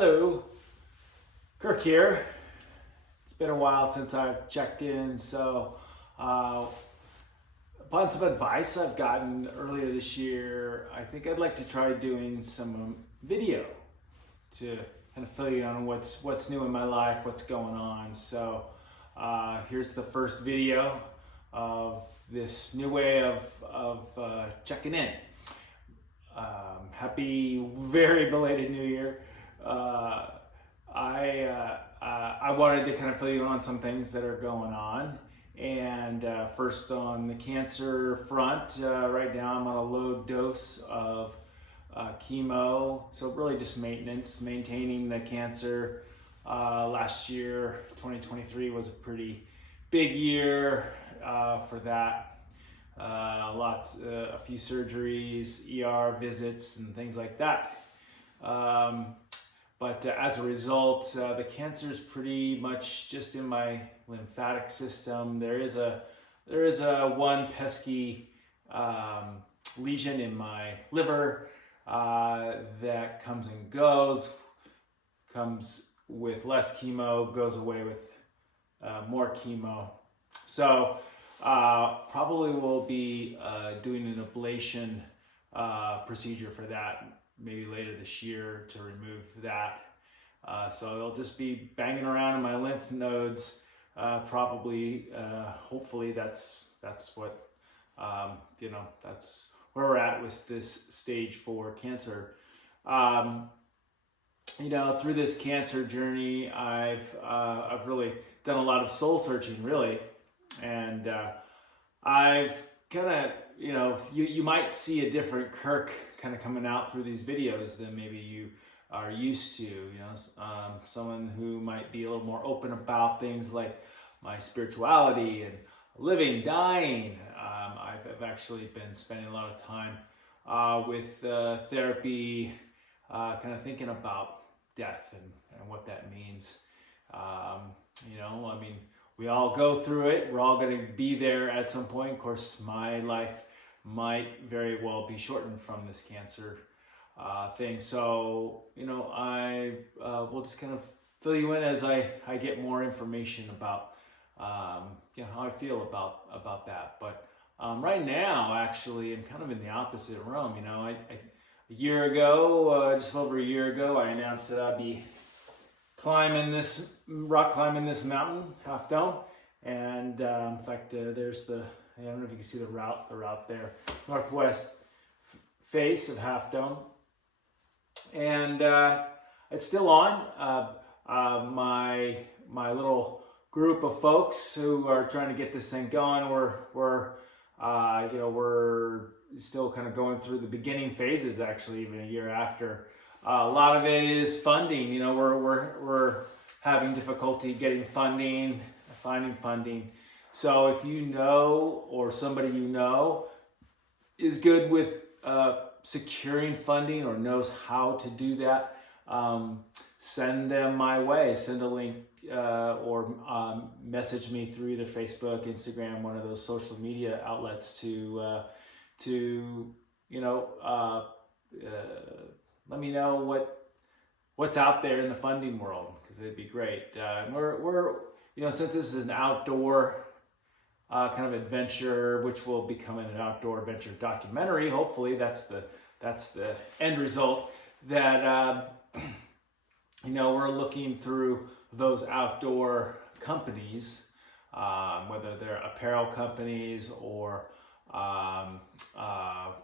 Hello, Kirk here. It's been a while since I've checked in, so upon some advice I've gotten earlier this year, I think I'd like to try doing some video to kind of fill you in on what's new in my life, what's going on. So here's the first video of this new way of checking in. Happy, very belated New Year. I wanted to kind of fill you in on some things that are going on. And first on the cancer front, right now I'm on a low dose of chemo. So really just maintenance, maintaining the cancer. Last year, 2023 was a pretty big year for that. A few surgeries, ER visits, and things like that. But as a result, the cancer is pretty much just in my lymphatic system. There is a one pesky lesion in my liver that comes and goes, comes with less chemo, goes away with more chemo. So probably will be doing an ablation procedure for that maybe later this year to remove that. So it'll just be banging around in my lymph nodes. Probably, hopefully that's what, that's where we're at with this stage 4 cancer. Through this cancer journey, I've really done a lot of soul searching, really. And I've kind of, you might see a different Kirk kind of coming out through these videos than maybe you are used to. Someone who might be a little more open about things like my spirituality and living, dying. I've actually been spending a lot of time with therapy, kind of thinking about death and what that means. We all go through it. We're all going to be there at some point. Of course, my life might very well be shortened from this cancer thing. So, I will just kind of fill you in as I get more information about how I feel about that. But right now, actually, I'm kind of in the opposite realm. A year ago, just over a year ago, I announced that I'd be rock climbing this mountain, Half Dome. And in fact, there's I don't know if you can see the route there, northwest face of Half Dome. And it's still on. My little group of folks who are trying to get this thing going, we're still kind of going through the beginning phases, actually, even a year after. A lot of it is funding. We're having difficulty getting funding, finding funding. So if you know, or somebody you know is good with securing funding or knows how to do that, send them my way. Send a link or message me through either Facebook, Instagram, one of those social media outlets to let me know what's out there in the funding world, because it'd be great. We're since this is an outdoor kind of adventure, which will become an outdoor adventure documentary. Hopefully, that's the end result. That we're looking through those outdoor companies, whether they're apparel companies or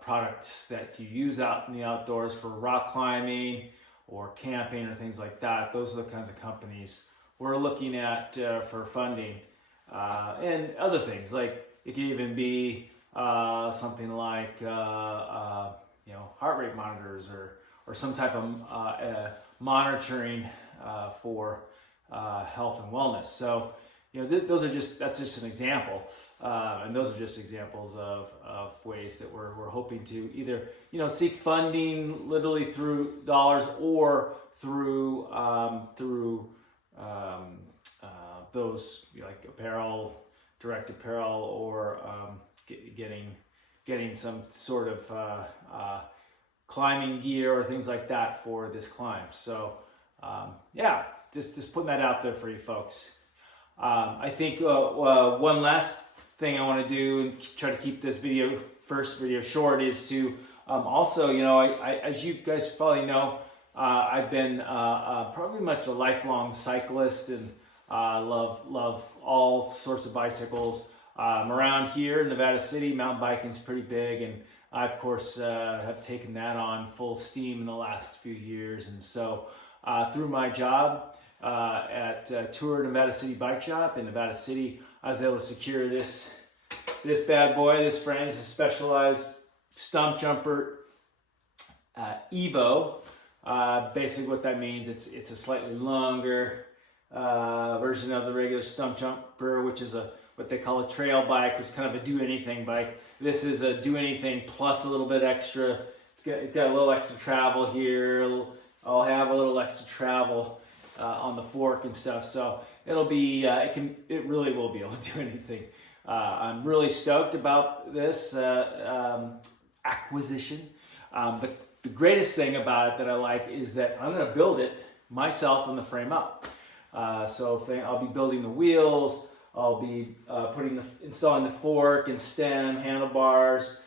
products that you use out in the outdoors for rock climbing or camping or things like that. Those are the kinds of companies we're looking at for funding, and other things. Like it could even be something like heart rate monitors or some type of monitoring for health and wellness. So that's just an example, and those are just examples of ways that we're hoping to either seek funding literally through dollars or through those like apparel, direct apparel, or getting some sort of climbing gear or things like that for this climb. So yeah, just putting that out there for you folks. I think one last thing I want to do and try to keep this first video short is to also, as you guys probably know, I've been probably much a lifelong cyclist and love all sorts of bicycles. Around here in Nevada City, mountain biking is pretty big, and I, of course, have taken that on full steam in the last few years. And so through my job at Tour Nevada City Bike Shop in Nevada City, I was able to secure this bad boy, this frame. Is a specialized stump jumper Evo. Basically what that means, it's a slightly longer version of the regular stump jumper, which is what they call a trail bike, which is kind of a do-anything bike. This is a do-anything plus a little bit extra. It's got a little extra travel here. I'll have a little extra travel on the fork and stuff. So it'll be, it really will be able to do anything. I'm really stoked about this acquisition. But the greatest thing about it that I like is that I'm going to build it myself from the frame up. So I'll be building the wheels. I'll be installing the fork and stem, handlebars,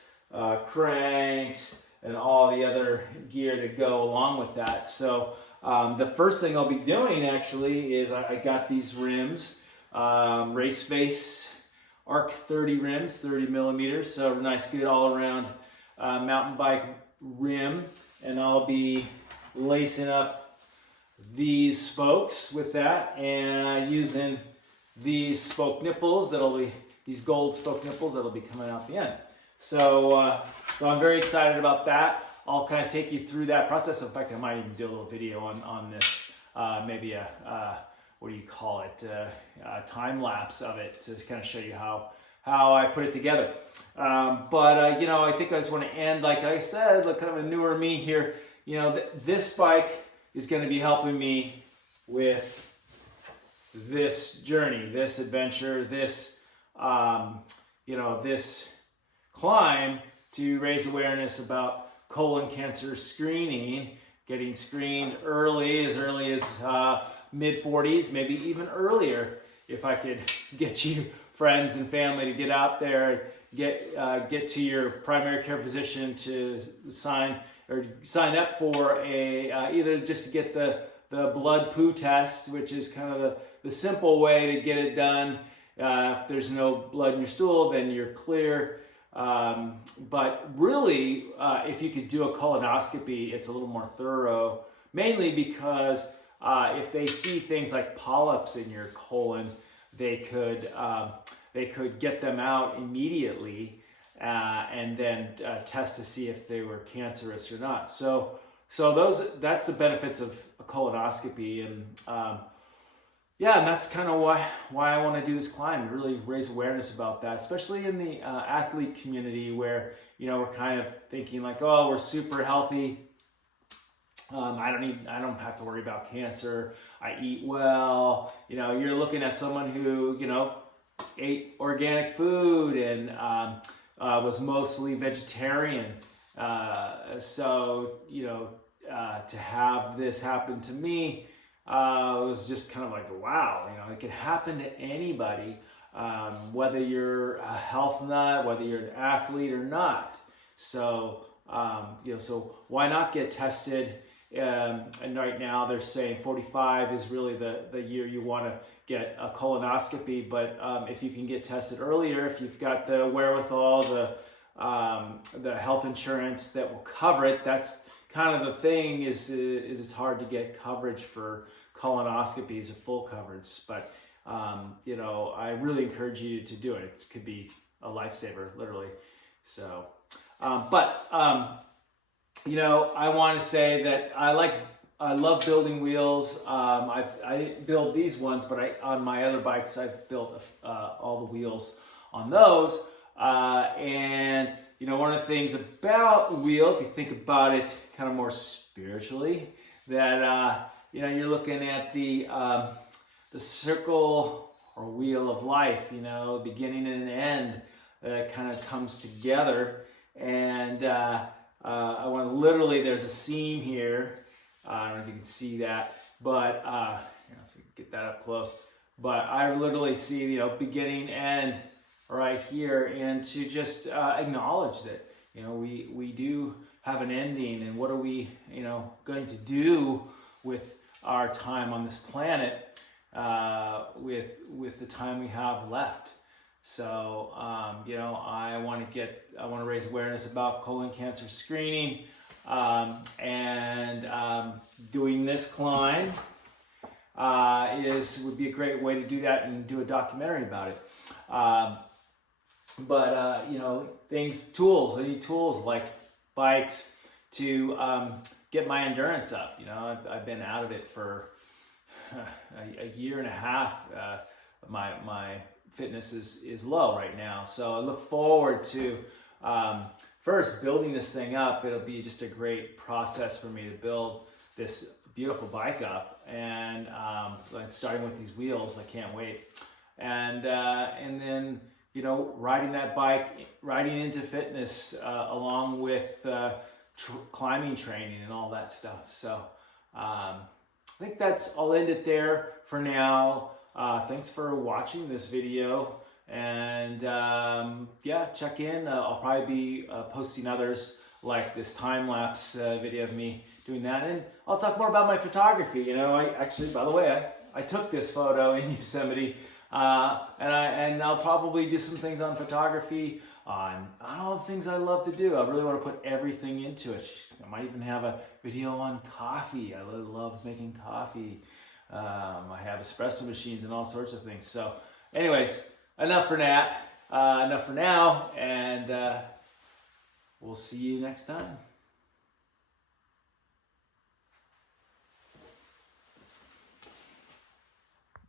cranks, and all the other gear that go along with that. So the first thing I'll be doing actually is I got these rims, Race Face Arc 30 rims, 30 millimeters, so nice, good all around mountain bike rim, and I'll be lacing up these spokes with that and using these spoke nipples these gold spoke nipples that'll be coming out the end. So I'm very excited about that. I'll kind of take you through that process. In fact, I might even do a little video on this, maybe what do you call it, a time lapse of it to kind of show you how I put it together. I think I just want to end, like I said, like kind of a newer me here. This bike is going to be helping me with this journey, this adventure, this this climb to raise awareness about colon cancer screening, getting screened as early as mid-40s, maybe even earlier. If I could get you friends and family to get out there, get to your primary care physician to sign up for either just to get the blood poo test, which is kind of the simple way to get it done. If there's no blood in your stool, then you're clear. But really, if you could do a colonoscopy, it's a little more thorough, mainly because if they see things like polyps in your colon, they could get them out immediately and then test to see if they were cancerous or not. So that's the benefits of a colonoscopy, and and that's kind of why I want to do this climb, to really raise awareness about that, especially in the athlete community where we're kind of thinking like, oh, we're super healthy. I don't have to worry about cancer. I eat well. You're looking at someone who ate organic food and was mostly vegetarian. To have this happen to me was just kind of like, wow, it could happen to anybody, whether you're a health nut, whether you're an athlete or not. So, so why not get tested? And right now they're saying 45 is really the year you want to get a colonoscopy. But if you can get tested earlier, if you've got the wherewithal, the health insurance that will cover it, that's kind of the thing is it's hard to get coverage for colonoscopies, full coverage. But I really encourage you to do it. It could be a lifesaver, literally. So, I want to say that I love building wheels. I build these ones, but on my other bikes, I've built all the wheels on those. And one of the things about the wheel, if you think about it kind of more spiritually, that you're looking at the circle or wheel of life, beginning and an end that kind of comes together. And I want to literally, there's a seam here I don't know if you can see that, but so get that up close. But I literally see, beginning, end right here, and to just acknowledge that, we do have an ending, and what are we, going to do with our time on this planet, with the time we have left. So, I want to raise awareness about colon cancer screening, and doing this climb would be a great way to do that and do a documentary about it. Tools. I need tools like bikes to get my endurance up. I've been out of it for a year and a half. My fitness is low right now, so I look forward to first building this thing up. It'll be just a great process for me to build this beautiful bike up, and starting with these wheels, I can't wait. And then riding that bike, riding into fitness along with climbing training and all that stuff. So I think I'll end it there for now. Thanks for watching this video, and check in. I'll probably be posting others like this time-lapse video of me doing that, and I'll talk more about my photography. By the way, I took this photo in Yosemite, and I'll probably do some things on photography, on all the things I love to do. I really want to put everything into it. I might even have a video on coffee. I really love making coffee. I have espresso machines and all sorts of things. So anyways, enough for now, and we'll see you next time.